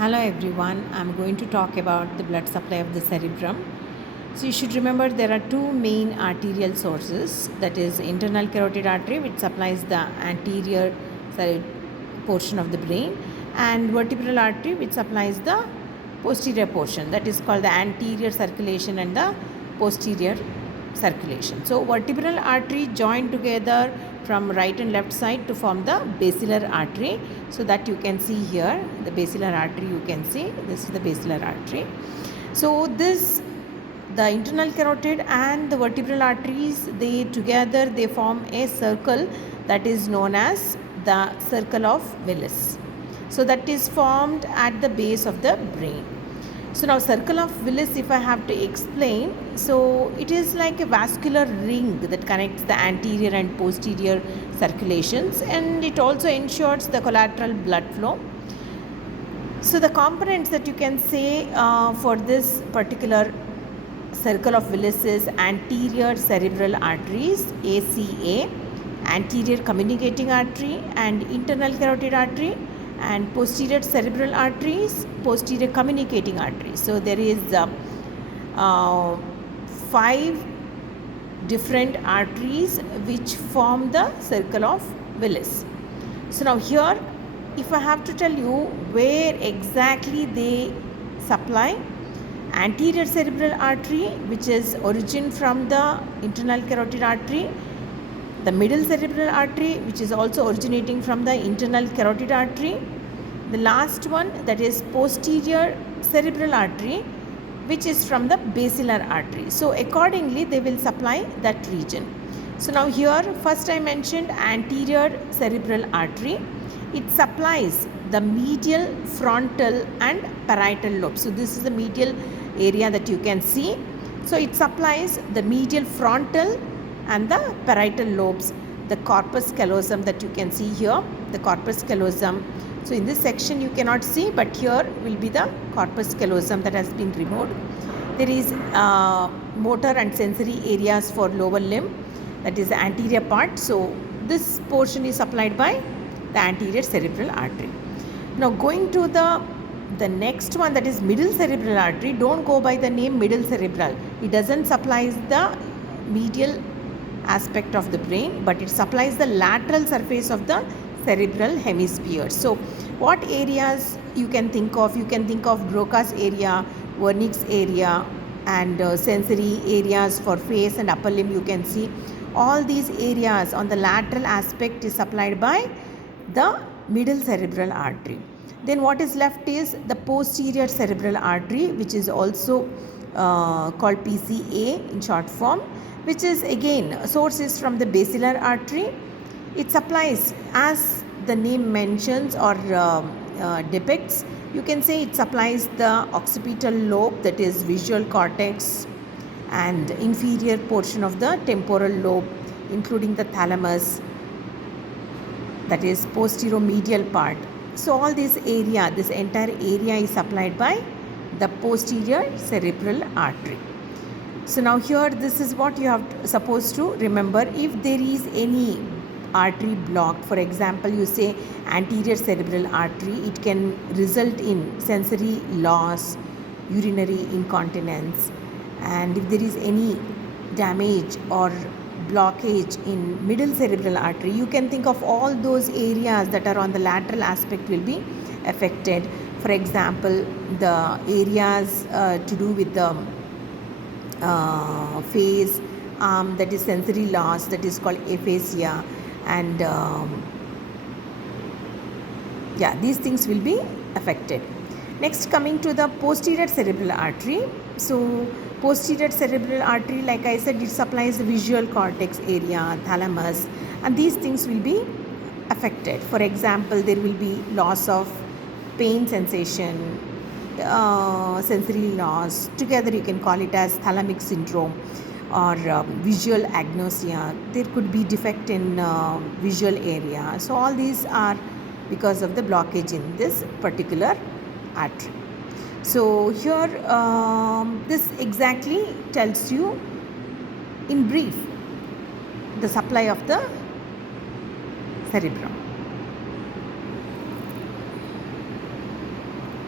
Hello everyone, I'm going to talk about the blood supply of the cerebrum. So you should remember there are two main arterial sources, that is internal carotid artery which supplies the anterior portion of the brain, and vertebral artery which supplies the posterior portion, that is called the anterior circulation and the posterior circulation. So vertebral artery join together from right and left side to form the basilar artery. So that you can see here, the basilar artery, you can see this is the basilar artery. So the internal carotid and the vertebral arteries, they together they form a circle that is known as the circle of Willis. So that is formed at the base of the brain. So now circle of Willis, if I have to explain, so it is like a vascular ring that connects the anterior and posterior circulations, and it also ensures the collateral blood flow. So the components that you can say for this particular circle of Willis is anterior cerebral arteries, ACA, anterior communicating artery and internal carotid artery, and posterior cerebral arteries, posterior communicating arteries. So there is 5 different arteries which form the circle of Willis. So now here, if I have to tell you where exactly they supply, anterior cerebral artery, which is origin from the internal carotid artery, the middle cerebral artery, which is also originating from the internal carotid artery, the last one, that is posterior cerebral artery, which is from the basilar artery. So accordingly they will supply that region. So now here first I mentioned anterior cerebral artery. It supplies the medial, frontal and parietal lobes. So this is the medial area that you can see. So it supplies the medial frontal and the parietal lobes, the corpus callosum that you can see here, the corpus callosum. So in this section you cannot see, but here will be the corpus callosum that has been removed. There is motor and sensory areas for lower limb, that is the anterior part. So this portion is supplied by the anterior cerebral artery. Now going to the next one, that is middle cerebral artery. Don't go by the name middle cerebral. It doesn't supply the medial aspect of the brain, but it supplies the lateral surface of the cerebral hemisphere. So what areas you can think of? You can think of Broca's area, Wernicke's area, and sensory areas for face and upper limb. You can see all these areas on the lateral aspect is supplied by the middle cerebral artery. Then what is left is the posterior cerebral artery, which is also called PCA in short form, which is again source is from the basilar artery. It supplies, as the name mentions or depicts, you can say it supplies the occipital lobe, that is visual cortex, and inferior portion of the temporal lobe, including the thalamus, that is posteromedial part. So all this area, this entire area is supplied by the posterior cerebral artery. So now here this is what you have supposed to remember. If there is any artery blocked, for example you say anterior cerebral artery, it can result in sensory loss, urinary incontinence, and if there is any damage or blockage in middle cerebral artery, you can think of all those areas that are on the lateral aspect will be affected. For example, the areas to do with the face, that is sensory loss, that is called aphasia, and these things will be affected. Next, coming to the posterior cerebral artery. So posterior cerebral artery, like I said, it supplies the visual cortex area, thalamus, and these things will be affected. For example, there will be loss of pain sensation, sensory loss. Together you can call it as thalamic syndrome or visual agnosia. There could be defect in visual area. So all these are because of the blockage in this particular artery. So here this exactly tells you in brief the supply of the cerebrum.